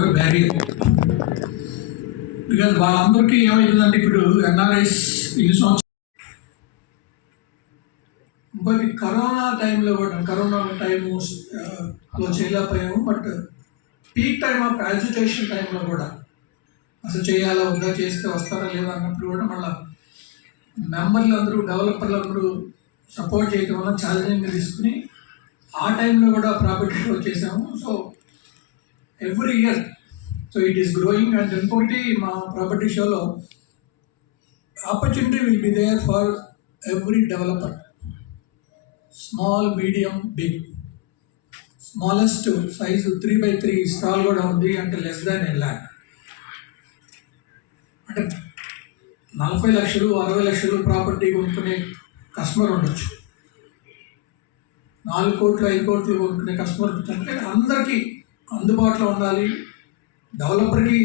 have a barrier. Because వాళ్ళందరికీ ఏమవుతుందంటే ఇప్పుడు ఎన్ఆర్ఐస్ ఇన్ని సంవత్సరాలు ఇంకోటి కరోనా టైంలో కూడా కరోనా టైము లో చేయలేకపోయాము. But peak time of agitation టైంలో కూడా అసలు చేయాలా వద్దా, చేస్తే వస్తారా లేదా అన్నప్పుడు కూడా మళ్ళీ మెంబర్లు అందరూ డెవలపర్లు అందరూ సపోర్ట్ చేయడం వల్ల ఛాలెంజింగ్గా తీసుకుని ఆ టైంలో కూడా ప్రాపర్టీ షో చేసాము. So every year so it is growing. And ఇంకోటి మా ప్రాపర్టీ షోలో opportunity will be there for every developer, small, medium, big. Smallest size 3x3 stall కూడా ఉంది అంటే లెస్ దాన్ 1 lakh. అంటే 40 లక్షలు 60 లక్షలు ప్రాపర్టీ కొనుక్కునే కస్టమర్ ఉండొచ్చు, 4 కోట్లు 5 కోట్లు కొనుక్కునే కస్టమర్ ఉండొచ్చు. అంటే అందరికీ అందుబాటులో ఉండాలి. డెవలపర్కి,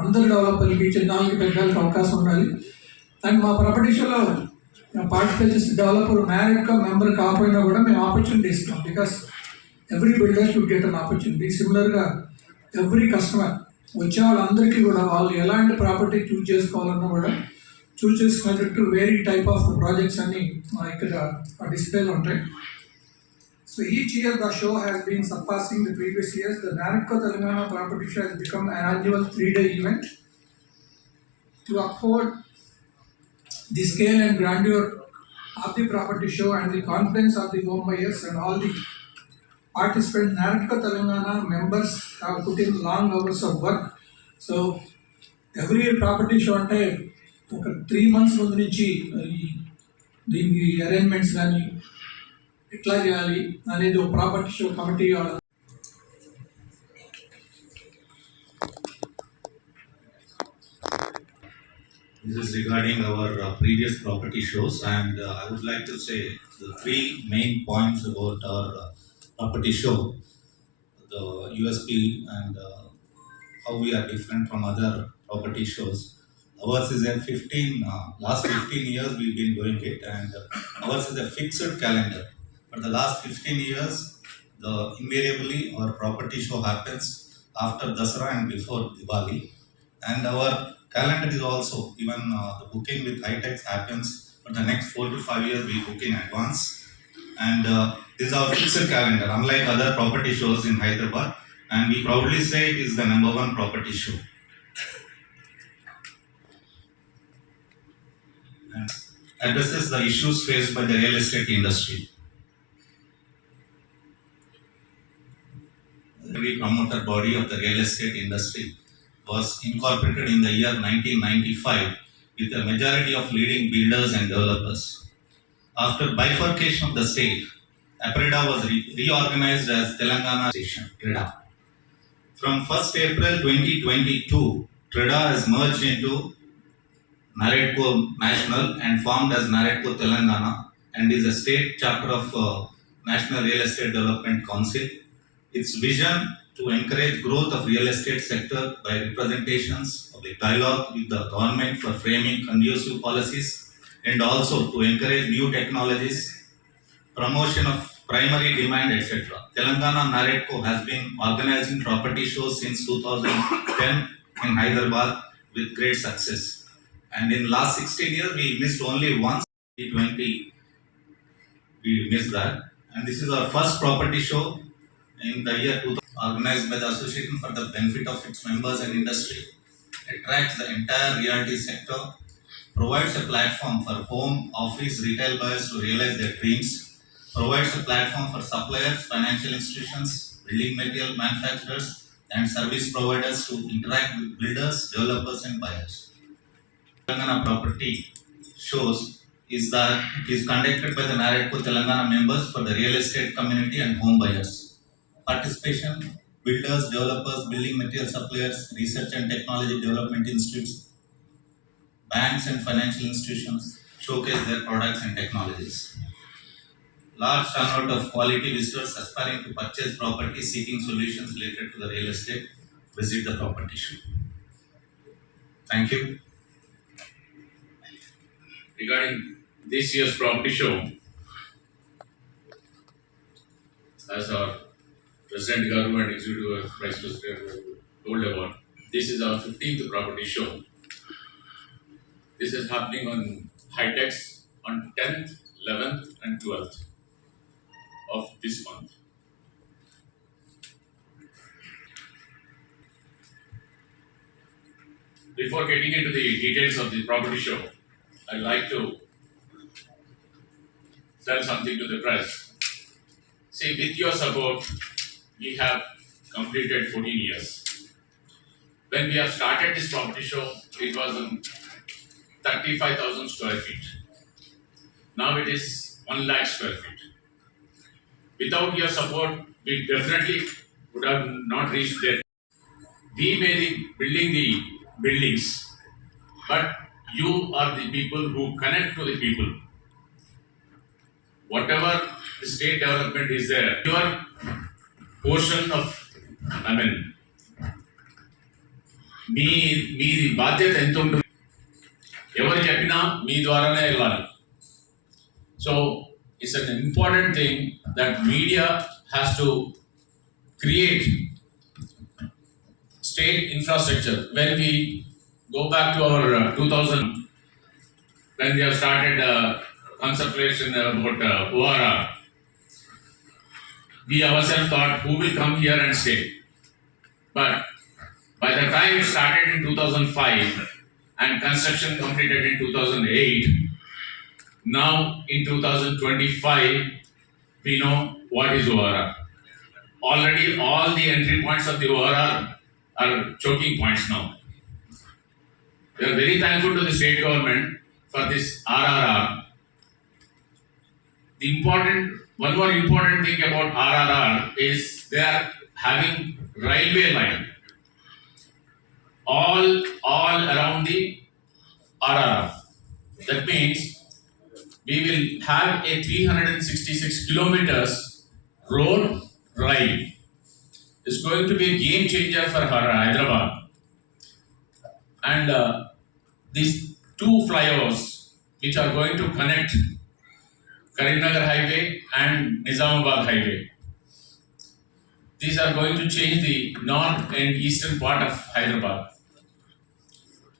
అందరు డెవలపర్కి, చిన్నకి పెద్దలకి అవకాశం ఉండాలి. అండ్ మా ప్రాపర్టీ షోలో పార్టిసిపేట్ చేసే డెవలపర్ మ్యారేడ్గా మెంబర్ కాకపోయినా కూడా మేము ఆపర్చునిటీ ఇస్తాం. Because every builder should get an opportunity. సిమిలర్గా ఎవ్రీ కస్టమర్ వచ్చే వాళ్ళందరికీ కూడా వాళ్ళు ఎలాంటి ప్రాపర్టీ చూజ్ చేసుకోవాలన్నా కూడా చూజ్ చేసుకునేటట్టు వేరీ టైప్ ఆఫ్ ప్రాజెక్ట్స్ అన్ని ఇక్కడ డిస్ప్లేలో ఉంటాయి. So each year the show has been surpassing the previous years. The NAREDCO Telangana Property Show has become an annual 3-day event to uphold the scale and grandeur of the property show and the confidence of the home buyers and all the participants. NAREDCO Telangana members have put in long hours of work. So every year property show అంటే ఒక 3 months ముందు నుంచి దీనికి అరేంజ్మెంట్స్ కానీ ఎట్లా చేయాలి అనేది ఒక ప్రాపర్టీ షో కమిటీ వాళ్ళ. This is regarding our previous property shows, and I would like to say the 3 main points about our property show, the USP and how we are different from other property shows. Ours is a last 15 years we've been doing it, and ours is a fixed calendar. For the last 15 years, invariably our property show happens after Dasara and before Diwali, and our calendar is also even the booking with High-Techs happens for the next 4 to 5 years. We book in advance, and this is our fixed calendar, unlike other property shows in Hyderabad, and we proudly say it is the #1 property show. And addresses the issues faced by the real estate industry. Every promoter body of the real estate industry was incorporated in the year 1995 with a majority of leading builders and developers. After bifurcation of the state, APREDA was reorganized as Telangana Station, TREDA. From 1st April 2022, TREDA has merged into NAREDCO National and formed as NAREDCO Telangana and is a state chapter of National Real Estate Development Council. Its vision to encourage growth of real estate sector by representations of the dialogue with the government for framing conducive policies, and also to encourage new technologies, promotion of primary demand, etc. Telangana NAREDCO has been organizing property shows since 2010 in Hyderabad with great success. And in last 16 years, we missed only once, 2020, we missed that. And this is our first property show in the year 2000, organized by the association for the benefit of its members and industry. Attracts the entire realty sector, provides a platform for home, office, retail buyers to realize their dreams, provides a platform for suppliers, financial institutions, building material manufacturers, and service providers to interact with builders, developers, and buyers. Telangana property shows is that it is conducted by the NAREDCO Telangana members for the real estate community and home buyers. Participation: builders, developers, building material suppliers, research and technology development institutes, banks and financial institutions showcase their products and technologies. Large turnout of quality visitors aspiring to purchase property, seeking solutions related to the real estate visit the property show. Thank you. Regarding this year's property show, as our President Garu and Executive Vice President told about. This is our 15th property show. This is happening on Hightex on 10th, 11th and 12th of this month. Before getting into the details of the property show, I'd like to tell something to the press. See, with your support, we have completed 14 years. When we have started this property show, it was on 35,000 square feet. Now it is 1 lakh square feet. Without your support, we definitely would have not reached there. We may be building the buildings, but you are the people who connect to the people. Whatever the state development is there, your portion of, మీ బాధ్యత ఎంత ఉంటుంది, ఎవరు చెప్పినా మీ ద్వారానే వెళ్ళాలి. So it's an important thing that media has to create state infrastructure. When we go back to our 2000, when we have started consultation about ORR, we ourselves thought who will come here and stay. But by the time it started in 2005 and construction completed in 2008, now in 2025 we know what is ORR. Already all the entry points of the ORR are choking points now. We are very thankful to the state government for this RRR. One more important thing about RRR is they are having railway line all around the RRR. That means we will have a 366 kilometers road rail. Is going to be a game changer for Hyderabad. And these 2 flyovers which are going to connect Karimnagar Highway and Nizamabad Highway. These are going to change the north and eastern part of Hyderabad.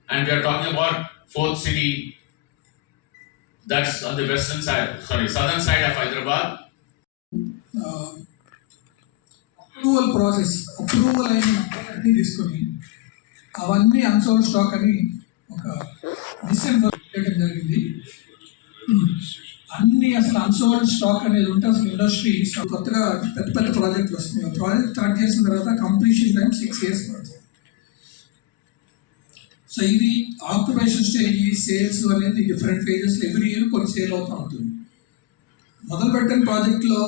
And we are talking about 4th city that's on the southern side of Hyderabad. Approval అయిన అన్ని తీసుకొని అవన్నీ unsold stock అని ఒక మిషన్ చేయడం జరిగింది. అన్ని అసలు అన్సోల్డ్ స్టాక్ అనేది ఉంటే అసలు ఇండస్ట్రీ కొత్తగా పెద్ద పెద్ద ప్రాజెక్టులు వస్తున్నాయి. ప్రాజెక్ట్ స్టార్ట్ చేసిన తర్వాత కంప్లీషన్ టైం 6 years పడుతుంది. సో ఇది ఆక్యుపేషన్ స్టేజ్, సేల్స్ అనేది డిఫరెంట్ ఫేజెస్ ఎవ్రీ ఇయర్ కొన్ని సేల్ అవుతూ ఉంటుంది. మొదలుపెట్టిన ప్రాజెక్ట్లో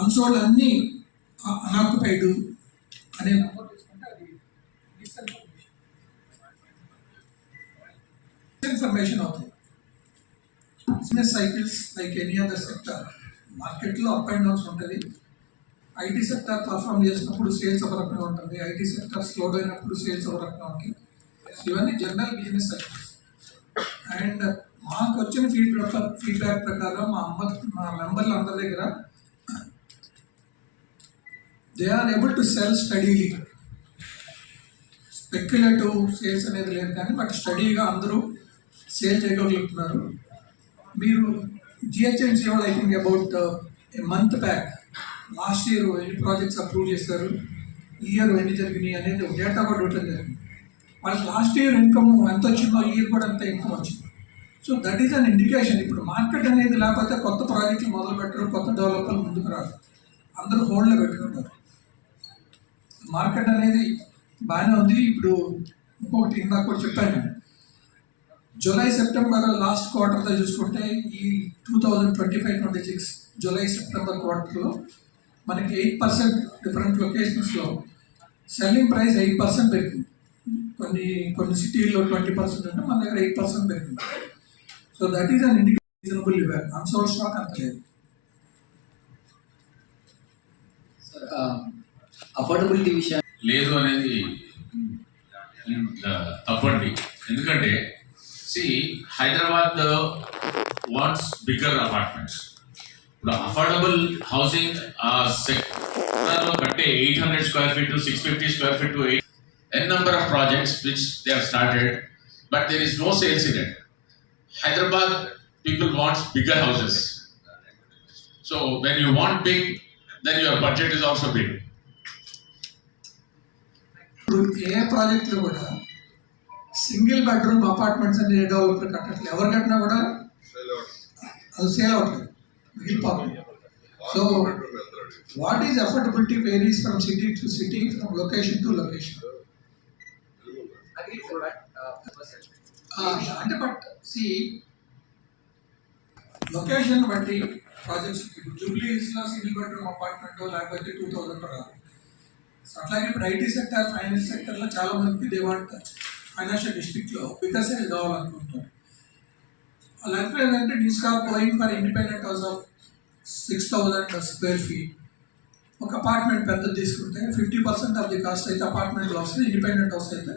అన్సోల్డ్ అన్నీ అన్ఆక్యుపైడ్ అనే ఇన్ఫర్మేషన్ అవుతుంది. Business cycles like any other sector, మార్కెట్లో అప్ అండ్ డౌన్స్ ఉంటుంది. ఐటీ సెక్టర్ పర్ఫామ్ చేసినప్పుడు సేల్స్ ఒక రకంగా ఉంటుంది, ఐటీ సెక్టర్ స్లో అయినప్పుడు సేల్స్ ఒక రకంగా ఉంటుంది. ఇవన్నీ జనరల్ బిజినెస్ సైకిల్స్. అండ్ మాకు వచ్చిన ఫీడ్బ్యాక్ ప్రకారం మా మెంబర్లు అందరి దగ్గర they are able to sell steadily. Speculative sales అనేది లేదు కానీ బట్ స్టడీగా అందరూ సేల్ చేయగలుగుతున్నారు. మీరు జిహెచ్ఎంసీ వాళ్ళు I think about a month back last year ఎన్ని ప్రాజెక్ట్స్ అప్రూవ్ చేశారు, ఈ ఇయర్ ఎన్ని జరిగినాయి అనేది ఒక డేటా కూడా ఇవ్వడం జరిగింది. వాళ్ళకి లాస్ట్ ఇయర్ ఇన్కమ్ ఎంత వచ్చిందో ఈ ఇయర్ కూడా అంత ఇన్కమ్ వచ్చింది. So that is an indication. ఇప్పుడు మార్కెట్ అనేది లేకపోతే కొత్త ప్రాజెక్టులు మొదలు పెట్టరు, కొత్త డెవలపర్లు ముందుకు రాదు, అందరూ హోల్డ్లో పెట్టుకుంటారు. మార్కెట్ అనేది బాగానే ఉంది. ఇప్పుడు ఇంకొకటి ఇందాక కూడా చెప్పాను, జూలై సెప్టెంబర్ లాస్ట్ క్వార్టర్లో చూసుకుంటే ఈ 2025-26 జూలై సెప్టెంబర్ క్వార్టర్లో మనకి 8% డిఫరెంట్ లొకేషన్స్లో సెల్లింగ్ ప్రైస్ 8% పెరిగింది. కొన్ని సిటీల్లో 20% అంటే మన దగ్గర 8% పెరిగింది. So that is an indication reasonable level. Unsold stock అంత లేదు. అఫోర్డబిలిటీ విషయం లేదు అనేది తప్పండి. ఎందుకంటే హైదరాబాద్ వాంట్స్ బిగ్గర్ అపార్ట్మెంట్స్. ఇప్పుడు అఫోర్డబుల్ హౌసింగ్ సెక్టర్లో కట్టే 800 square feet to 650 square feet to 8, n number of projects which they have started, but there is no sales in it. Hyderabad people want bigger houses. So when you want big, then your budget is also big. ఇప్పుడు ఏ ప్రాజెక్టులు కూడా single bedroom apartments అని ఏ డెవలపర్ కట్టట్లేదు. ఎవరు కట్టినా కూడా అది సేల్ అవ్వట్లేదు, మిగిలిపోతుంది. So what is affordability varies from city to city, from location to location. అంటే బట్ సి లొకేషన్ బట్టి ప్రాజెక్ట్స్ జూబ్లీ హిల్స్లో సింగిల్ బెడ్రూమ్ అపార్ట్మెంట్ లేకపోతే 2000 రాదు. సో అట్లాగే ఇప్పుడు ఐటీ సెక్టర్, ఫైనాన్స్ సెక్టర్లో చాలా మందికి దే వాంట్ ఫైనాన్షియల్ డిస్ట్రిక్ట్లో బికాస్ ఇది కావాలనుకుంటున్నారు. అలాగే ఏంటంటే instead of going for independent house of 6000 square feet, ఒక అపార్ట్మెంట్ పెద్దది తీసుకుంటే 50% ఆఫ్ ది కాస్ట్ అయితే అపార్ట్మెంట్లో వస్తుంది, ఇండిపెండెంట్ హౌస్ అయితే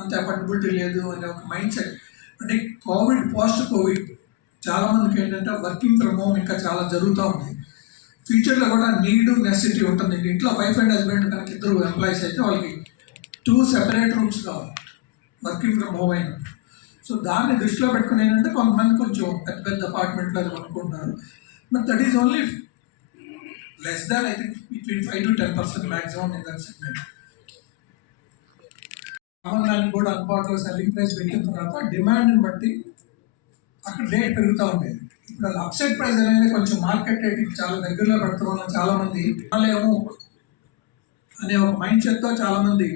అంత అఫోర్డబిలిటీ లేదు అనే ఒక మైండ్ సెట్. అంటే పోస్ట్ కోవిడ్ చాలామందికి ఏంటంటే వర్కింగ్ ఫ్రమ్ హోమ్ ఇంకా చాలా జరుగుతూ ఉంది. ఫ్యూచర్లో కూడా నీడ్ నెసెసిటీ ఉంటుంది. ఇంట్లో వైఫ్ అండ్ హస్బెండ్ కనుక ఇద్దరు ఎంప్లాయీస్ అయితే వాళ్ళకి 2 సెపరేట్ రూమ్స్ కావాలి వర్కింగ్ ఫ్రమ్ హోమ్ అయినా. సో దాన్ని దృష్టిలో పెట్టుకుని ఏంటంటే కొంతమంది కొంచెం పెద్ద పెద్ద అపార్ట్మెంట్లు అది కొనుక్కుంటున్నారు. But that is only less than I think between 5 to 10% maximum in that segment. దానికి కూడా అందుబాటులో సెల్లింగ్ ప్రైస్ పెట్టిన తర్వాత డిమాండ్ని బట్టి అక్కడ రేట్ పెరుగుతూ ఉండేది. ఇప్పుడు అది అప్సెట్ ప్రైస్ అనేది కొంచెం మార్కెట్ రేట్కి చాలా దగ్గరలో పెడతాం వల్ల చాలామంది కొనలేము అనే ఒక మైండ్ సెట్తో చాలామంది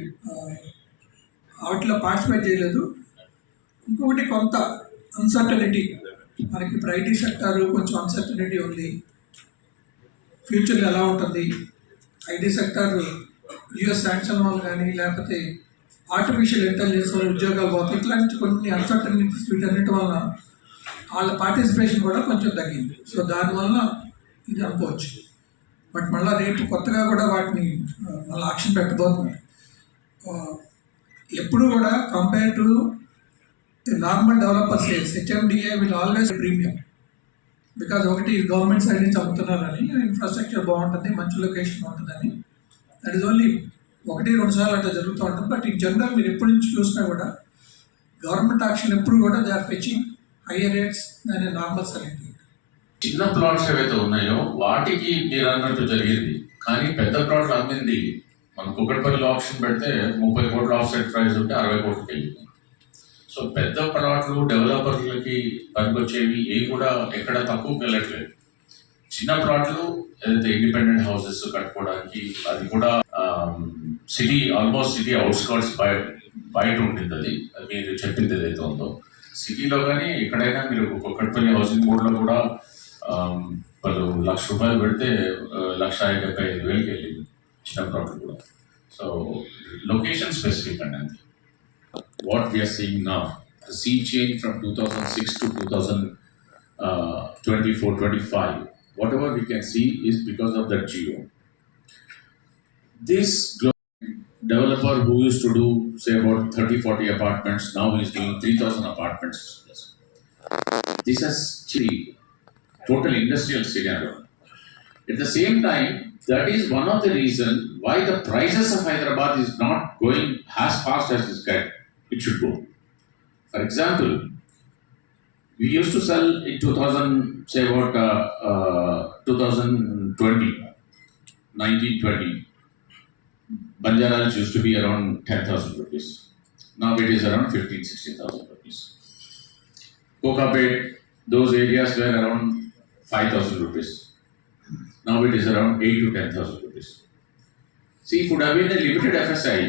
వాటిలో పార్టిసిపేట్ చేయలేదు. ఇంకొకటి కొంత అన్సర్టనిటీ, మనకి ఇప్పుడు ఐటీ సెక్టార్ కొంచెం అన్సర్టనిటీ ఉంది, ఫ్యూచర్లో ఎలా ఉంటుంది. ఐటీ సెక్టార్ యూఎస్ శాంక్షన్ వాళ్ళు కానీ లేకపోతే ఆర్టిఫిషియల్ ఇంటెలిజెన్స్ వల్ల ఉద్యోగాలు పోతాయి, ఇట్లాంటి కొన్ని అన్సర్టనిటీస్ వీటన్నిటి వల్ల వాళ్ళ పార్టిసిపేషన్ కూడా కొంచెం తగ్గింది. సో దానివల్ల ఇది అనుకోవచ్చు. బట్ మళ్ళీ రేపు కొత్తగా కూడా వాటిని మళ్ళీ ఆక్షన్ పెట్టబోతున్నారు. ఎప్పుడు కూడా compare to normal developer sales HMDA will always premium. Because ఒకటి గవర్నమెంట్ సైడ్ నుంచి అమ్ముతున్నారని, ఇన్ఫ్రాస్ట్రక్చర్ బాగుంటుంది, మంచి లొకేషన్ ఉంటుందని. దట్ ఈస్ ఓన్లీ 1-2 సార్లు అట్లా జరుగుతూ ఉంటుంది. బట్ ఇన్ జనరల్ మీరు ఎప్పటి నుంచి చూసినా కూడా గవర్నమెంట్ ఆక్షన్ ఎప్పుడు కూడా they are fetching higher rates దాని నార్మల్ సెల్లింగ్. చిన్న ప్లాట్స్ ఏవైతే ఉన్నాయో వాటికి మీరు అన్నట్టు జరిగింది, కానీ పెద్ద ప్లాట్లు అమ్మింది మనం కుకట్పల్లిలో ఆప్షన్ పెడితే 30 కోట్ల ఆఫ్సెట్ ప్రైస్ ఉంటే 60 కోట్లకి వెళ్ళింది. సో పెద్ద ప్లాట్లు డెవలపర్లకి పనికొచ్చేవి ఏ కూడా ఎక్కడ తక్కువకి వెళ్ళట్లేదు. చిన్న ప్లాట్లు ఏదైతే ఇండిపెండెంట్ హౌసెస్ కట్టుకోవడానికి, అది కూడా సిటీ ఆల్మోస్ట్ సిటీ అవుట్స్కర్ట్స్ బయట ఉంటుంది. అది మీరు చెప్పింది ఏదైతే ఉందో సిటీలో కానీ ఎక్కడైనా మీరు కుకట్పల్లి హౌసింగ్ బోర్డులో కూడా వాళ్ళు ₹1,00,000 పెడితే 1,75,000 వెళ్ళింది చిన్న ప్లాట్లు కూడా. సో లొకేషన్ స్పెసిఫిక్ అండి అంతే. What we are seeing now, the sea change from 2006 to 2024-25, whatever we can see is because of that geo. This developer who used to do say about 30-40 apartments now is doing 3,000 apartments. This has changed total industrial scenario. At the same time, that is one of the reasons why the prices of Hyderabad is not going as fast as it should go. For example, we used to sell in 2020, 1920. Banjaras used to be around 10,000 rupees. Now it is around 15,000-16,000 rupees. Kokapet, those areas were around 5,000 rupees. Now it is around 8,000 to 10,000 rupees. See, if it would have been a limited FSI,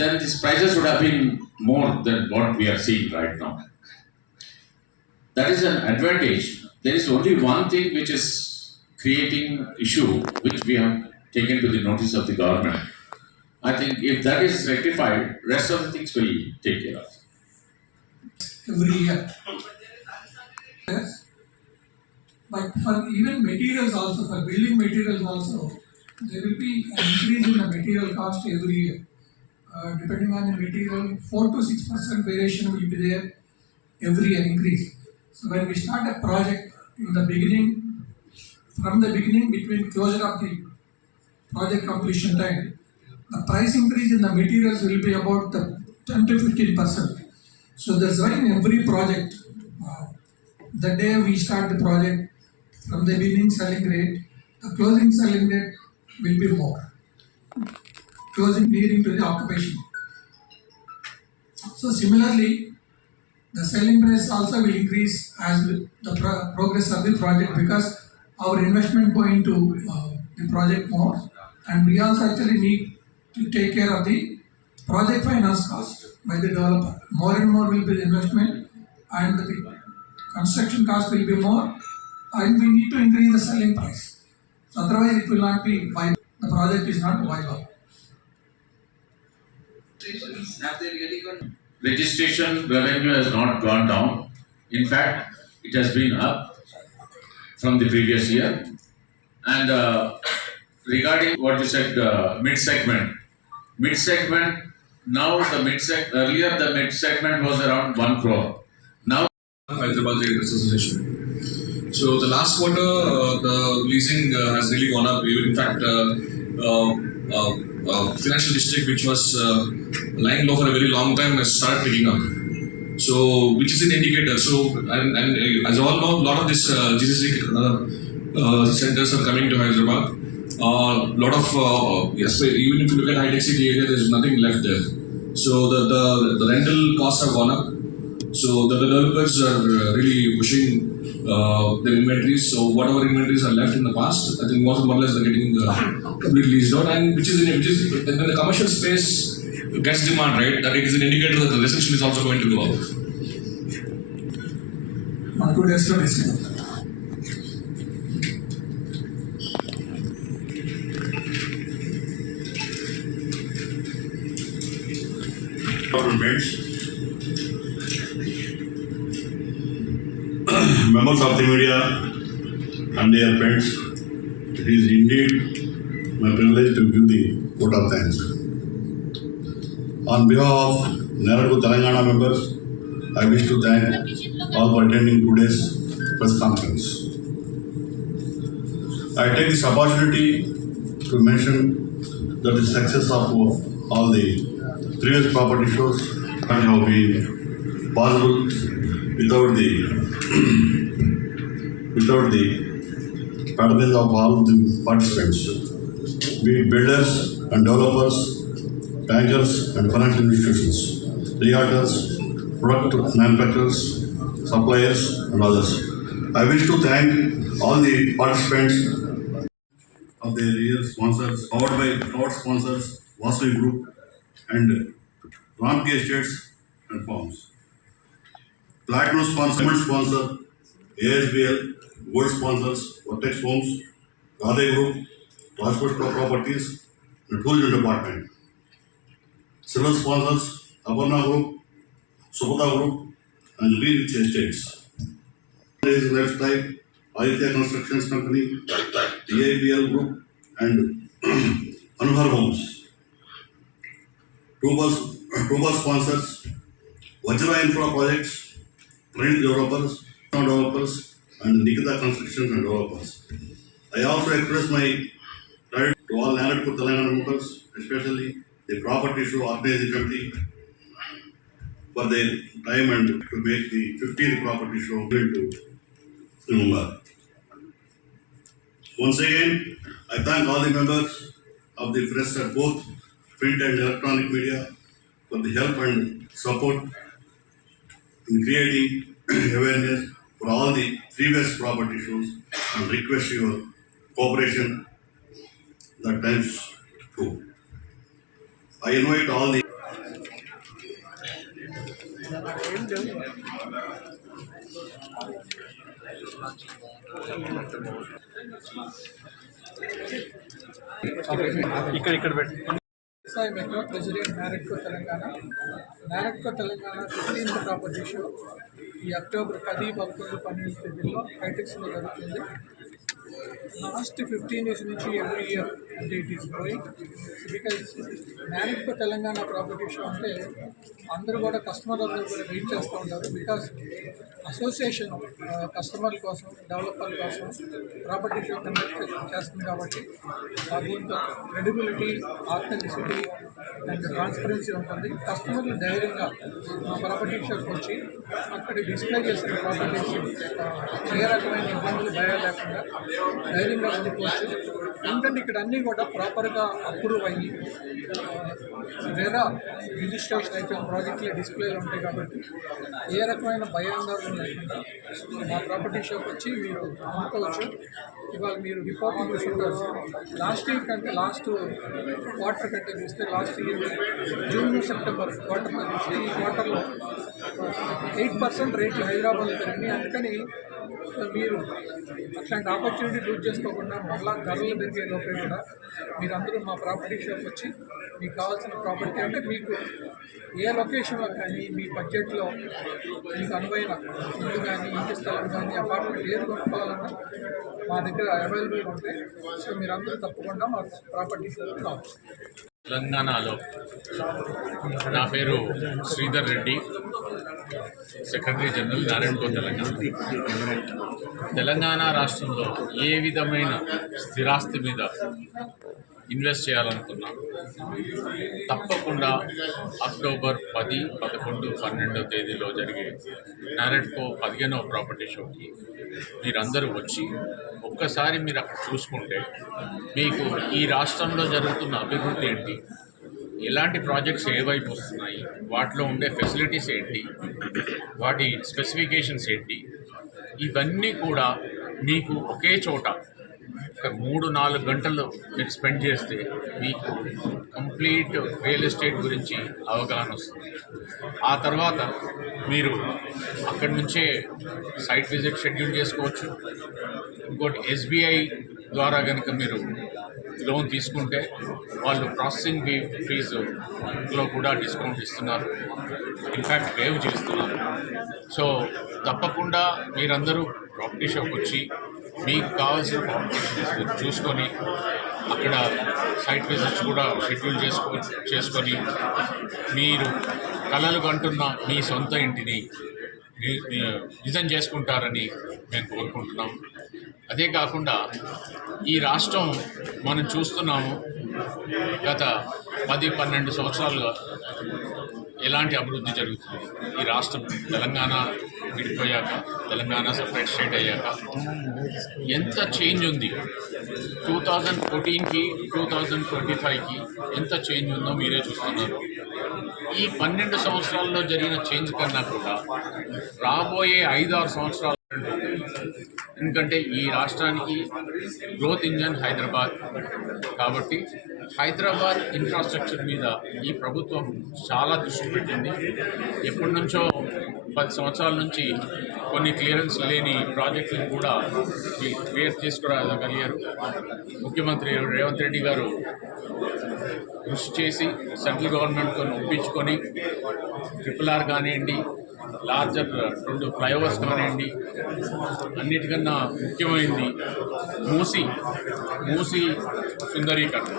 then these prices would have been more than what we are seeing right now. That is an advantage. There is only one thing which is creating issue, which we have taken to the notice of the government. I think if that is rectified, rest of the things will take care of. Every year. Yes. But for even materials also, for building materials also, there will be an increase in the material cost every year. Depending on the material, 4 to 6% variation will be there every year increase. So when we start a project in the beginning, from the beginning between closure of the project completion time, the price increase in the materials will be about 10 to 15%. So that's why in every project, the day we start the project, from the beginning selling rate, the closing selling rate will be more, closing nearing to the occupation. So similarly, the selling price also will increase as the progress of the project, because our investment go into the project more, and we also actually need to take care of the project finance cost by the developer. More and more will be the investment, and the construction cost will be more, and we need to increase the selling price. So otherwise it will not be viable. The project is not viable. Have they really gone? Registration revenue has not gone down. In fact, it has been up from the previous year. And regarding what you said, mid-segment, now the earlier the mid-segment was around 1 crore. Now Hyderabad Realtors Association. So the last quarter, the leasing has really gone up. In fact, financial district, which was lying low for a very long time, has started picking up. So, which is an indicator. So, and as all know, a lot of these GCC centers are coming to Hyderabad. Lot of yes, even if you look at high-tech city area, there is nothing left there. So the rental costs have gone up. So the developers are really pushing their inventories. So whatever inventories are left in the past, I think more or less they're getting completely leased out, and which is when the commercial space gets demand, right, that is an indicator that the residential is also going to go up. One good explanation. Members of the media and their friends, it is indeed my privilege to give the vote of thanks. On behalf of Naragu Telangana members, I wish to thank all for attending today's press conference. I take this opportunity to mention that the success of all the previous property shows have been possible without the patronage of all the participants, be it builders and developers, bankers and financial institutions, realtors, product manufacturers, suppliers and others. I wish to thank all the participants of the real sponsors, powered by crowd sponsors, Vasavi Group and Ramki Estates and Farms. Platinum sponsor, Diamond sponsor, ASBL, Gold sponsors, Vortex Homes, Radhe Group, Rajkot Properties, and Tourism Department. Silver sponsors, Aparna Group, Subhata Group, and Green Rich Estates. Is Lifestyle, Aditya Constructions Company, DIBL Group, and Anuhar Homes. Two bus sponsors, Vajra Infra Projects, Trend Developers, and Nikita Constructions and Developers. I also express my gratitude to all Naragu Telangana members, especially the Property Show Organizing Committee, for their time and to make the 15th Property Show to Mumbai. Once again, I thank all the members of the press at both print and electronic media for the help and support in creating awareness for all the previous property shows, and request your cooperation that times too. I invite all the Sai Mehta, President Naragu Telangana. Naragu Telangana 15th property show ఈ అక్టోబర్ 10, 11, 12 తేదీల్లో హైటెక్స్లో జరుగుతుంది. లాస్ట్ 15 years నుంచి every year అంటే it is growing because marriage for Telangana property show అంటే అందరూ కూడా కస్టమర్లు అందరూ కూడా వెయిట్ చేస్తూ ఉంటారు బికాస్ అసోసియేషన్ కస్టమర్ల కోసం డెవలపర్ల కోసం ప్రాపర్టీ షో కండక్ట్ చేస్తుంది కాబట్టి దీంతో క్రెడిబిలిటీ ఆథెంటిసిటీ అండ్ ట్రాన్స్పరెన్సీ ఉంటుంది. కస్టమర్లు ధైర్యంగా ప్రాపర్టీ షోకి వచ్చి అక్కడ డిస్ప్లే చేసిన ప్రాపర్టీస్ ఏ రకమైన ఇబ్బందులు భయాలు లేకుండా ధైర్యంగా వెళ్ళిపోవచ్చు. ఎందుకంటే ఇక్కడ అన్నీ కూడా ప్రాపర్గా అప్రూవ్ అయ్యి వేరే రిజిస్ట్రేషన్ అయితే ప్రాజెక్టులో డిస్ప్లేలు ఉంటాయి కాబట్టి ఏ రకమైన భయాందోళన లేకుండా మా ప్రాపర్టీ షోకి వచ్చి మీరు అమ్ముకోవచ్చు. ఇవాళ మీరు రిపోర్టింగ్ చూసుకుంటారు. లాస్ట్ ఇయర్ కంటే లాస్ట్ క్వార్టర్ కంటే చూస్తే లాస్ట్ ఇయర్ జూన్ సెప్టెంబర్ క్వార్టర్లో చూస్తే ఈ క్వార్టర్లో 8% రేట్లు హైదరాబాద్లో పెరిగినాయి. అందుకని మీరు అట్లాంటి ఆపర్చునిటీ లూజ్ చేసుకోకుండా మళ్ళా ధరలు పెరిగే లోపే కూడా మీరందరూ మా ప్రాపర్టీ షాప్ వచ్చి మీకు కావాల్సిన ప్రాపర్టీ అంటే మీకు ఏ లొకేషన్లో కానీ మీ బడ్జెట్లో మీకు అనువైన ఇల్లు కానీ ఇంటి స్థలం కానీ అపార్ట్మెంట్ ఏది కొనుక్కోవాలన్నా మా దగ్గర అవైలబుల్గా ఉంటాయి. సో మీరందరూ తప్పకుండా మా ప్రాపర్టీ షాప్కి రావచ్చు. తెలంగాణలో నా పేరు శ్రీధర్ రెడ్డి, సెక్రటరీ జనరల్ నారాయణపూర్ తెలంగాణ. తెలంగాణ రాష్ట్రంలో ఏ విధమైన స్థిరాస్తి మీద ఇన్వెస్ట్ చేయాలనుకున్నా తప్పకుండా అక్టోబర్ 10, 11, 12 తేదీలో జరిగే నారెడ్కో 15వ ప్రాపర్టీ షోకి మీరందరూ వచ్చి ఒక్కసారి మీరు అక్కడ చూసుకుంటే మీకు ఈ రాష్ట్రంలో జరుగుతున్న అభివృద్ధి ఏంటి, ఎలాంటి ప్రాజెక్ట్స్ ఏ వైపు వస్తున్నాయి, వాటిలో ఉండే ఫెసిలిటీస్ ఏంటి, వాటి స్పెసిఫికేషన్స్ ఏంటి, ఇవన్నీ కూడా మీకు ఒకే చోట ఒక 3-4 గంటలు మీరు స్పెండ్ చేస్తే మీకు కంప్లీట్ రియల్ ఎస్టేట్ గురించి అవగాహన వస్తుంది. ఆ తర్వాత మీరు అక్కడి నుంచే సైట్ విజిట్ షెడ్యూల్ చేసుకోవచ్చు. ఇంకోటి SBI ద్వారా కనుక మీరు లోన్ తీసుకుంటే వాళ్ళు ప్రాసెసింగ్ ఫీజులో కూడా డిస్కౌంట్ ఇస్తున్నారు, ఇన్ఫ్యాక్ట్ వేవ్ చేస్తున్నారు. సో తప్పకుండా మీరందరూ ప్రాపర్టీ షాప్కి వచ్చి మీకు కావాల్సిన ప్రాపర్టీస్ చూసుకొని అక్కడ సైట్ విజిట్స్ కూడా షెడ్యూల్ చేసుకొని మీరు కలలు కంటున్న మీ సొంత ఇంటిని నిజం చేసుకుంటారని మేము కోరుకుంటున్నాం. అదే కాకుండా ఈ రాష్ట్రం మనం చూస్తున్నాము గత 10-12 సంవత్సరాలుగా ఎలాంటి అభివృద్ధి జరుగుతుంది. ఈ రాష్ట్రం తెలంగాణ విడిపోయాక, తెలంగాణ సపరేట్ స్టేట్ అయ్యాక ఎంత చేంజ్ ఉంది. 2014కి 2025కి ఎంత చేంజ్ ఉందో మీరే చూస్తున్నారు. ఈ 12 సంవత్సరాల్లో జరిగిన చేంజ్ కన్నా కూడా రాబోయే 5-6 సంవత్సరాలు, ఎందుకంటే ఈ రాష్ట్రానికి గ్రోత్ ఇంజన్ హైదరాబాద్ కాబట్టి హైదరాబాద్ ఇన్ఫ్రాస్ట్రక్చర్ మీద ఈ ప్రభుత్వం చాలా దృష్టి పెట్టింది. ఎప్పటి నుంచో 10 సంవత్సరాల నుంచి కొన్ని క్లియరెన్స్ లేని ప్రాజెక్టులను కూడా క్లియర్ తీసుకురాగలిగారు. ముఖ్యమంత్రి రేవంత్ రెడ్డి గారు కృషి చేసి సెంట్రల్ గవర్నమెంట్తో ఒప్పించుకొని RRR కానివ్వండి, లార్జర్ 2 ఫ్లైఓవర్స్ కానివ్వండి, అన్నిటికన్నా ముఖ్యమైనది మూసీ సుందరీకరణ.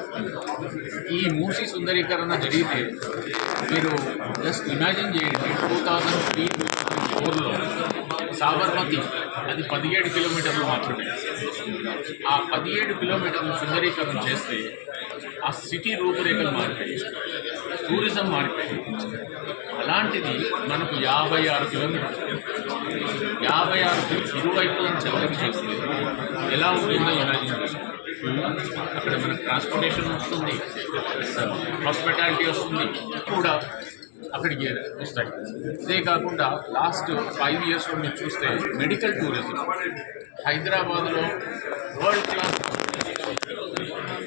ఈ మూసీ సుందరీకరణ జరిగితే మీరు జస్ట్ ఇమాజిన్ చేయండి, 2003-2004లో సాబర్మతి అది 17 కిలోమీటర్లు మాత్రమే. ఆ 17 కిలోమీటర్లు సుందరీకరణ చేస్తే ఆ సిటీ రూపురేఖలు మారిపోయి, టూరిజం మారిపోయి. అలాంటిది మనకు 56 కిలోమీటర్లు, 56 ఇరువైపులను చెల్లకి చేస్తే ఎలా ఉంటుందో ఇమాజిన్ చేసుకోండి. అక్కడ మనకు ట్రాన్స్పోర్టేషన్ వస్తుంది, హాస్పిటాలిటీ వస్తుంది కూడా అక్కడికి వస్తాయి. ఇదే కాకుండా లాస్ట్ 5 ఇయర్స్లో మీరు చూస్తే మెడికల్ టూరిజం హైదరాబాద్లో వరల్డ్ క్లాస్,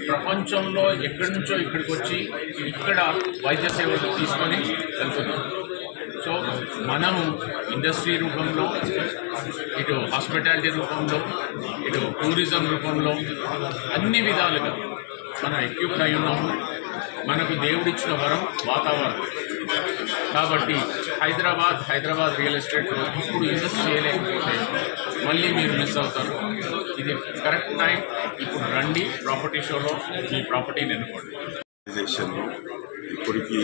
ప్రపంచంలో ఎక్కడి నుంచో ఇక్కడికి వచ్చి ఇక్కడ వైద్య సేవలు తీసుకొని వెళ్తున్నాం. సో మనము ఇండస్ట్రీ రూపంలో, ఇటు హాస్పిటాలిటీ రూపంలో, ఇటు టూరిజం రూపంలో అన్ని విధాలుగా మనం ఎక్విప్డ్ అయి ఉన్నాము. మనకు దేవుడిచ్చిన వరం వాతావరణం కాబట్టి హైదరాబాద్ రియల్ ఎస్టేట్లో ఇప్పుడు ఇన్వెస్ట్ చేయలేకపోతే మళ్ళీ మీరు మిస్ అవుతారు. ఇది కరెక్ట్ టైం. ఇప్పుడు రండి ప్రాపర్టీ షోలో మీ ప్రాపర్టీని ఎన్నుకోండి. ఆర్గనైజేషన్లో ఇప్పటికి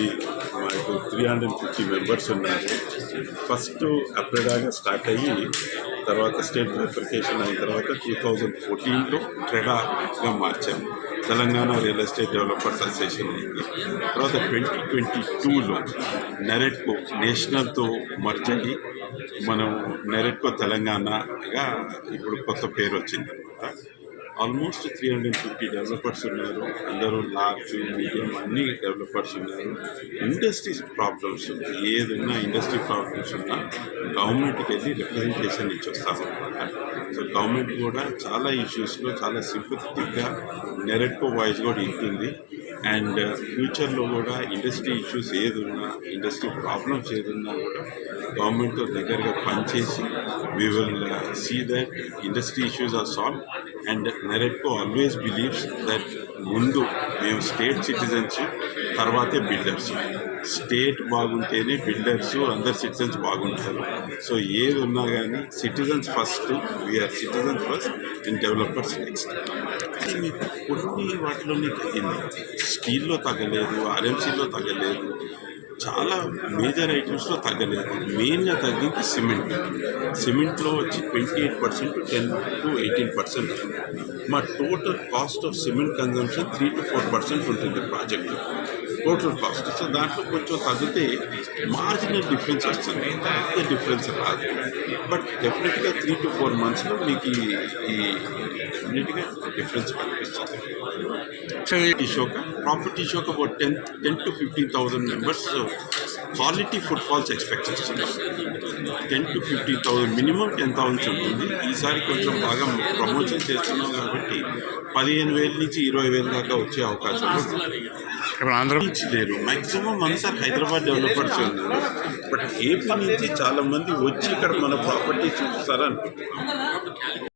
మాకు 350 మెంబర్స్ ఉన్నారు. ఫస్ట్ అప్రెడాగా స్టార్ట్ అయ్యి తర్వాత స్టేట్ బైఫర్కేషన్ అయిన తర్వాత 2014లో ట్రెడాగా మార్చాము. Telangana real estate developers association అయింది. తర్వాత 2022లో నెరెట్కో నేషనల్తో మర్జ్ అయ్యి మనం నెరెట్కో తెలంగాణగా ఇప్పుడు కొత్త పేరు వచ్చిందనమాట. ఆల్మోస్ట్ 350 డెవలపర్స్ ఉన్నారు. అందరూ లార్జ్ మీడియం అన్ని డెవలపర్స్ ఉన్నారు. ఇండస్ట్రీ ప్రాబ్లమ్స్ ఏదైనా ఇండస్ట్రీ ప్రాబ్లమ్స్ ఉన్నా గవర్నమెంట్కి వెళ్ళి రిప్రజెంటేషన్ ఇచ్చి వస్తామన్నమాట. సో గవర్నమెంట్ కూడా చాలా ఇష్యూస్లో చాలా సింపథెటిక్గా నెరెట్కో వాయిస్ కూడా ఇంటుంది. అండ్ ఫ్యూచర్లో కూడా ఇండస్ట్రీ ఇష్యూస్ ఏదున్నా ఇండస్ట్రీ ప్రాబ్లమ్స్ ఏదున్నా కూడా గవర్నమెంట్తో దగ్గరగా పనిచేసి we will see that industry issues are solve. And NAREDCO always believes that ముందు మేము స్టేట్ సిటిజన్స్ తర్వాతే బిల్డర్స్. స్టేట్ బాగుంటేనే బిల్డర్స్ అందరు సిటిజన్స్ బాగుంటారు. సో ఏది ఉన్నా కానీ citizens first, we are citizens first and developers next. మీకు కొన్ని వాటిలోనే తగ్గింది. స్టీల్లో తగ్గలేదు, ఆర్ఎంసీలో తగ్గలేదు, చాలా మేజర్ ఐటమ్స్లో తగ్గలేదు. మెయిన్గా తగ్గింది సిమెంట్. సిమెంట్లో వచ్చి 28% 10 to 18%. మా total cost of cement consumption 3 to 4% ఉంటుంది ప్రాజెక్టు టోటల్ కాస్ట్. సో దాంట్లో కొంచెం తగ్గితే మార్జినల్ డిఫరెన్స్ వస్తుంది, పెద్ద డిఫరెన్స్ రాదు. బట్ డెఫినెట్గా 3 to 4 monthsలో మీకు ఈ డెఫినెట్గా డిఫరెన్స్ కనిపిస్తుంది. ప్రాపర్టీ షోకి about 10 to 15,000 members quality food falls expect చేస్తున్నాం. 10 to 15,000 మినిమం 10,000 ఉంటుంది. ఈసారి కొంచెం బాగా ప్రమోషన్ చేస్తున్నాం కాబట్టి 15,000 నుంచి 20,000 దాకా వచ్చే అవకాశం నుంచి లేరు. మ్యాక్సిమం అంతా హైదరాబాద్ డెవలపర్స్ ఉన్నారు. బట్ ఏపీ నుంచి చాలా మంది వచ్చి ఇక్కడ మన ప్రాపర్టీ చూస్తారనుకుంటున్నాం.